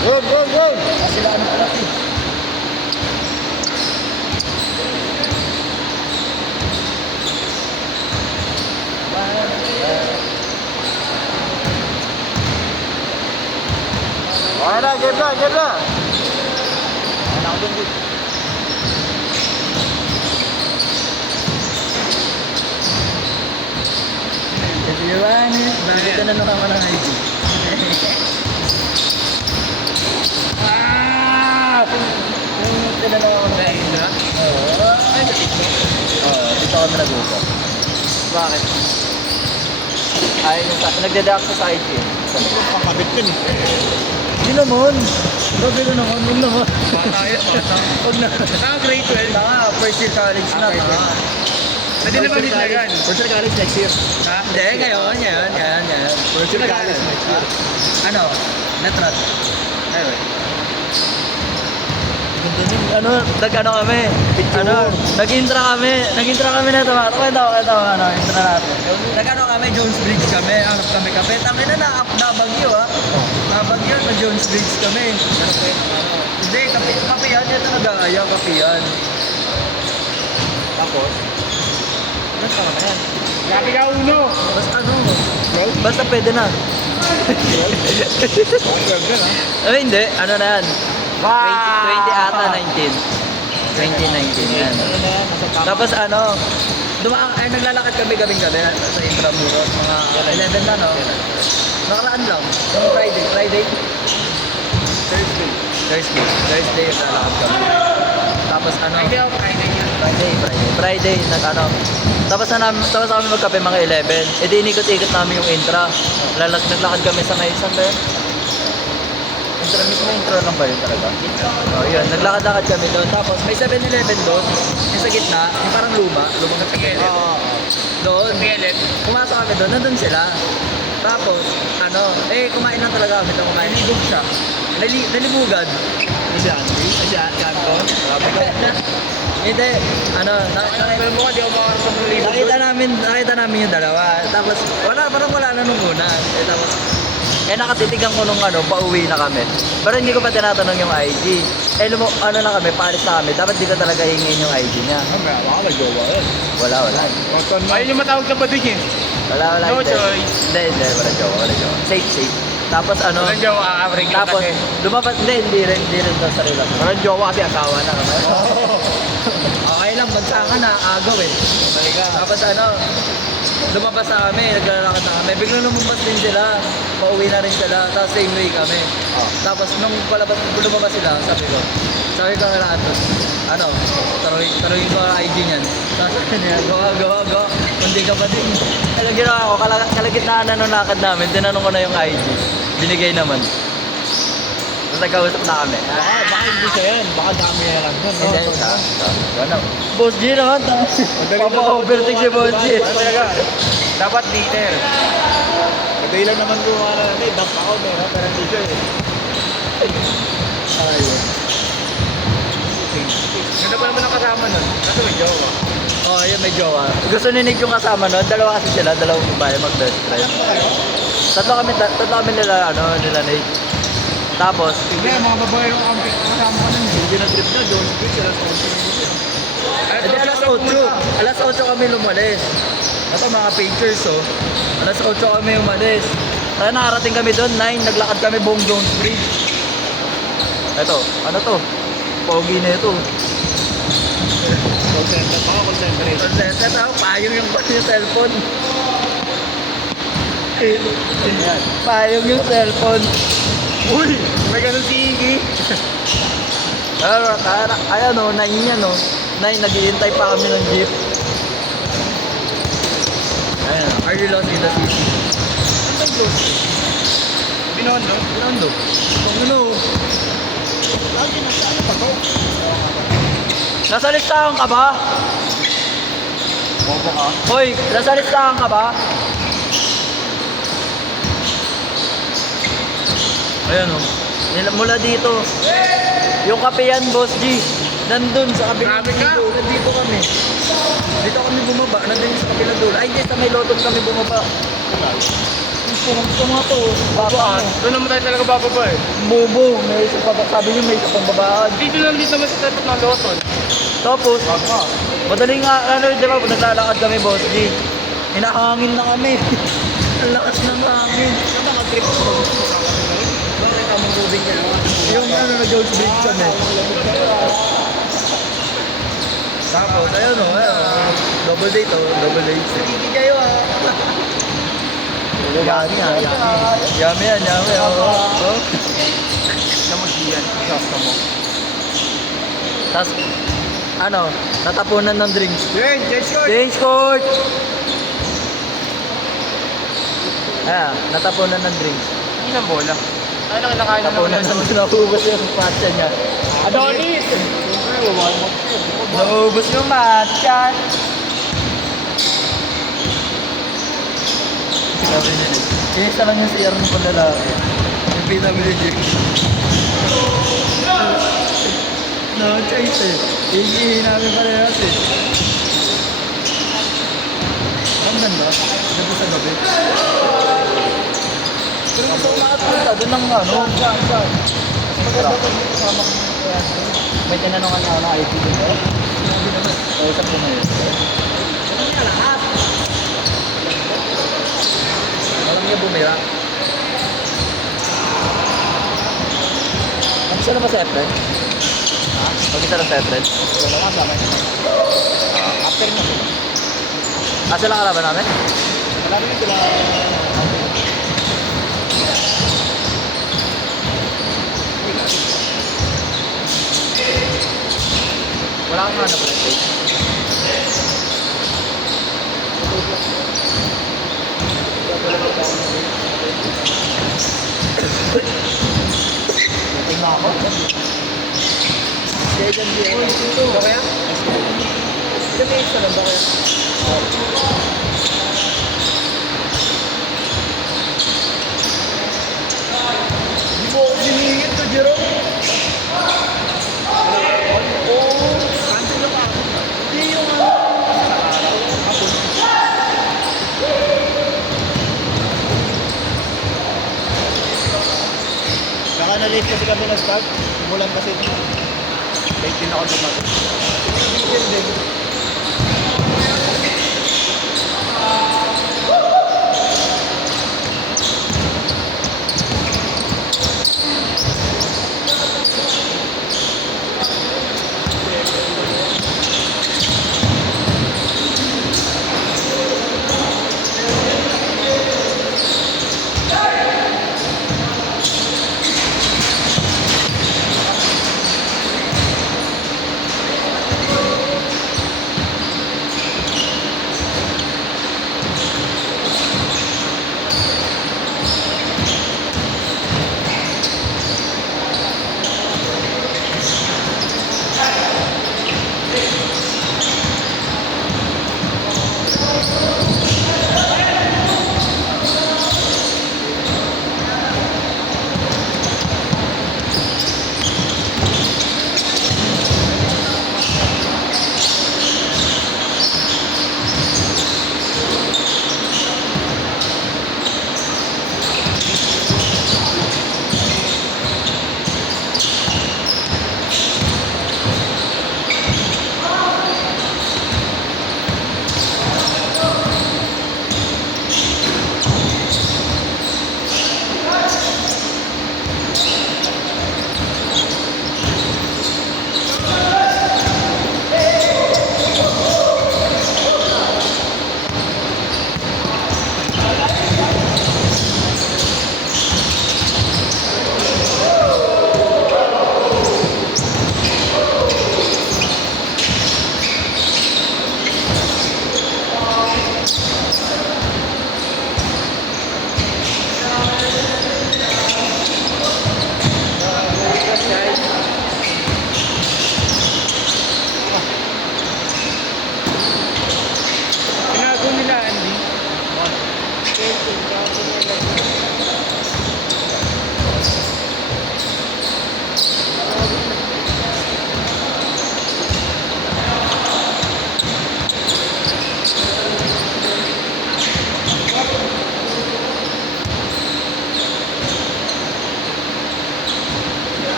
Go, go, go! Sila ano pala eh. Okay na, game na, game na! Ano ako dun, dude? If you want it, bakit ka na naman ng IG? Tinanong ako ng IG na? Oo. Oo, dito kami nag-usap. Bakit? Ay, nagdedeact sa IG. Sabi ko, pakabit yun eh. Hindi naman. Grabe na naman. Huwag naman. Bata yun, bata. Huwag na. Grade 12. Tanga, first year college na. Pwede na ba naglagan? First year college next year. Ha? Hindi, ngayon. First year college next year. Ano? Netrot. Anyway. Nag-ano kami? Nag-intra kami na ito. Ito, intra natin. Nag-ano kami, Jones Bridge kami. Hanap kami kape. Tangin na, nabagyo ha. Nabagyo sa Jones Bridge kami. Hindi, kape yan. Yan talaga, ayaw kape yan. Tapos? Basta ka na yan. Grabe ka uno! Basta ano? Basta pwede na. Okay, na ha? Ay, hindi. Ano na yan? 20 ata, 19. 2019 yan. Tapos ano, naglalakad kami gabing-gabi sa Intramuros, mga 11 na, no? Nakaraan lang, yung Friday. Thursday, naglalakad kami. Tapos ano, Friday, nag-ano. Tapos kami magkape mga 11. E di inikot-ikot namin yung Intra. Naglakad kami sa may isang ba yun? Intro lang ba yun talaga? Oh, yun. Naglakad-lakad kami doon. Tapos may 7-Eleven doon. Yung sa gitna, yung parang lumang sa PLF. Doon. Pumasok kami doon. Nandun sila. Tapos, kumain lang talaga kami doon. Nalibog siya. Nalibugan. Kasi Anton? Grabe ka. Hindi. Pero mukha di ako makakapag-libo. Nakita namin yung dalawa. Tapos, parang wala na nung una. Tapos, nakatitigan ko nung pauwi na kami. Pero hindi ko pa tinatanong yung ID. Na kami, paalis na kami. Dapat dito talaga hingin yung ID niya. Baka may jowa yun. Wala. Ayun yung matawag sa bading eh. Wala. No hindi. choice. Hindi. Wala jowa. Safe. Tapos Walang jowa, kakabring ka Tapos, kasi. lumabas, hindi rin sa sarili. Walang jowa kasi asawa na naman. Okay lang, bagsakan na, agaw eh. Tapos lumabas na kami, naglalakad na kami. Biglang lumabas din sila, pauwi na rin sila, tapos same way kami. Tapos nung lumabas sila, sabi ko kay Atos, taruhin ko ang ID niyan. Tapos niya, gawa, hindi ka pa din. Alam ginawa ko, kalagitnaan na nung lakad namin, tinanong ko na yung ID. Binigay naman. Tapos nagkausap na kami. Baka hindi siya yan. Baka dami na lang yun. Hindi siya. Boss G naman. Papa-overtake si Boss G. Talaga. Dapat liter. Madali lang naman kung dump ako meron. Pero hindi siya eh. Ayun. Ganda pa naman ang kasama nun. Kasi may jowa. Oo, yun may jowa. Gusto ni Nick yung kasama nun. Dalawa kasi sila, dalawang babae mag-best friend. Tatlo kami nila Nick. Tapos, Hindi, mga babae yung kasama ko nun. Hindi na trip na. Jones Beach. alas 8 kami lumalis. Ito mga pictures Alas 8 kami umalis. Kaya nakarating kami doon, 9, naglakad kami buong Jones Bridge. Ito, ano to? Pogi na ito. Concentrate ako, payong yung cellphone. Payong yung cellphone. Uy! May ganun si Iggy. Ayan 9 yan 9, naghihintay pa kami ng jeep. Ayan, are you lost in the city? Binondo? Lagi na siya. Ano pa to? Nasa listahan ka ba? Bobo ka? Hoy, nasa listahan ka ba? Ayan mula dito. Yung kape yan, Boss G. Nandun sa kabilang Grabe ka! dulo. Nandito kami. Dito kami bumaba. Nandun sa kabilang dulo. Ay, hindi. Sa may loton kami bumaba. Kung nga to, baka Doon naman tayo talaga bababa eh. bobo, may isa pa, sabi niyo may isa pang babaan. Dito lang dito naman sa tapat ng Lawson. Tapos, madaling nga, di ba, naglalakad kami, Boss G. Hinahangin na kami. Ang lakas ng hangin. Saan ba mag-trip ko? Bakit among tubig ka naman? Yung nag-ghost bridge kami. Tapos, ayun o, double date o, double date. Sige kayo Yummy yan, yummy yan, yummy. Alam mo, Gian. Shasta mo. Tapos, natapunan ng drinks. Change court! Change court! Natapunan ng drinks. Hindi ng bola. Ay, nakakain na Natapunan ng naubos yung matcha niya. Adonis! Naubos yung matcha. Sabi niya, isa lang yung CR ng panlalaki. Yung PWG. No choice eh. Iihihin namin parehas eh. Ang ganda. Ganda sa gabi. Pero gusto ko makapunta. Doon lang Saan? Maganda ko kasama ko. May tinanongan niya ako ng IT doon eh. Hindi naman. O, isang pumayos. Alam niya lahat. Alam niya bumira. Mag-isa na ba sa Efren? Ha? Mag-isa na sa Efren? Wala nga sa akin. After mo. Sila kalaban namin? Wala rin sila. Wala kang hanap na stage. Tingnan ako. Kaya dyan din. Ito kaya? Kami isa lang ba kaya? Hindi mo ako siningit to, Jerome. Saka na-late kasi kami na start. Umulan kasi. Late din ako dumating. Weekend din.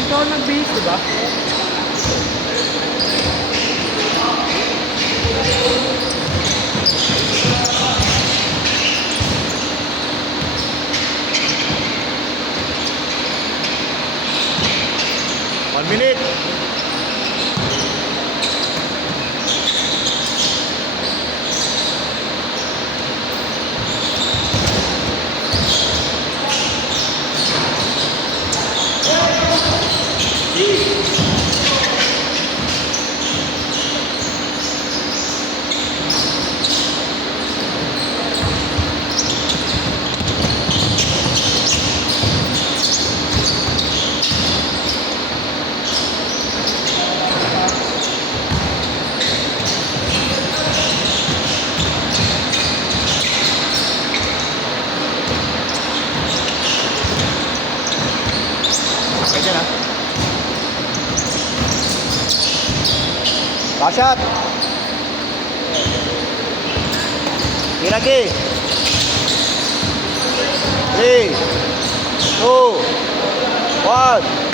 Ikaw nag-base, diba? One minute. Pwede na. Last shot. Sige lagi. 3, 2, 1.